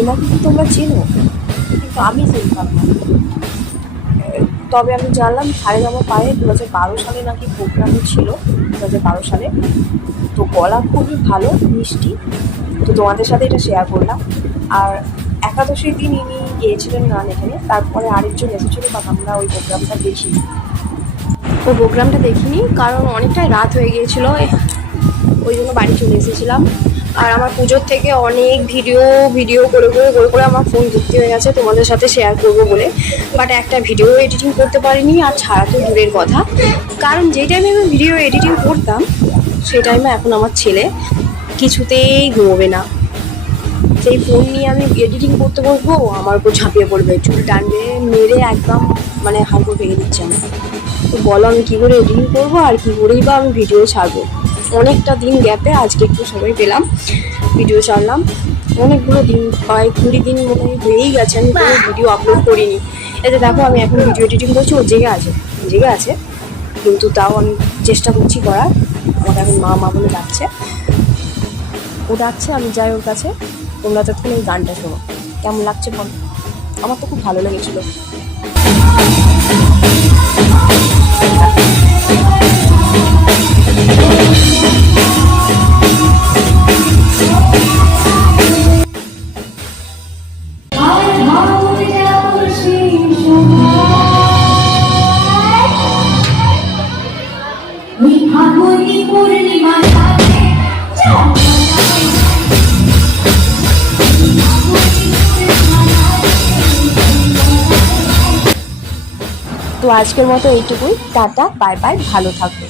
এনাকে কি তোমরা চেনো? কিন্তু আমি চিনতাম না। তবে আমি জানলাম সারেগামা পায়ে 2012 সালে নাকি প্রোগ্রামে ছিল, 2012 সালে। তো গলা খুবই ভালো, মিষ্টি। তো তোমাদের সাথে এটা শেয়ার করলাম। আর একাদশীর দিন ইনি গিয়েছিলেন গান এখানে, তারপরে আরেকজন এসেছিল, বাট আমরা ওই প্রোগ্রামটা দেখিনি। ওই প্রোগ্রামটা দেখিনি কারণ অনেকটাই রাত হয়ে গিয়েছিল, ওই জন্য বাড়ি চলে এসেছিলাম। আর আমার পুজোর থেকে অনেক ভিডিও করে আমার ফোন ভর্তি হয়ে গেছে তোমাদের সাথে শেয়ার করবো বলে, বাট একটা ভিডিও এডিটিং করতে পারিনি। আর ছাড়া তো দূরের কথা, কারণ যেই টাইমে আমি ভিডিও এডিটিং করতাম সেই টাইমে এখন আমার ছেলে কিছুতেই ঘুমোবে না। সেই ফোন নিয়ে আমি এডিটিং করতে বসবো, আমার উপর ঝাঁপিয়ে পড়বে, চুল টানবে, মেরে একদম মানে হাড়গোড় ভেঙে দিচ্ছে আমার। তো বলো আমি কী করে এডিটিং করবো আর কী করেই বা আমি ভিডিও ছাড়বো। অনেকটা দিন গ্যাপে আজকে একটু সময় পেলাম, ভিডিও ছাড়লাম। অনেকগুলো দিন, প্রায় 20 দিন মনে হয় হয়েই গেছে আমি কোনো ভিডিও আপলোড করিনি। এতে দেখো আমি এখন ভিডিও এডিটিং করছি, ও জেগে আছে কিন্তু তাও আমি চেষ্টা করছি করার। আমাকে এখন মা মা বলে ডাকছে, ও ডাকছে, আমি যাই ওর কাছে। তোমরা তখন ওই গানটা শোনো, কেমন লাগছে বল। আমার তো খুব ভালো লেগেছিলো। তো আজকের মতো এইটুকুই, টাটা, বাই বাই, ভালো থাকবে।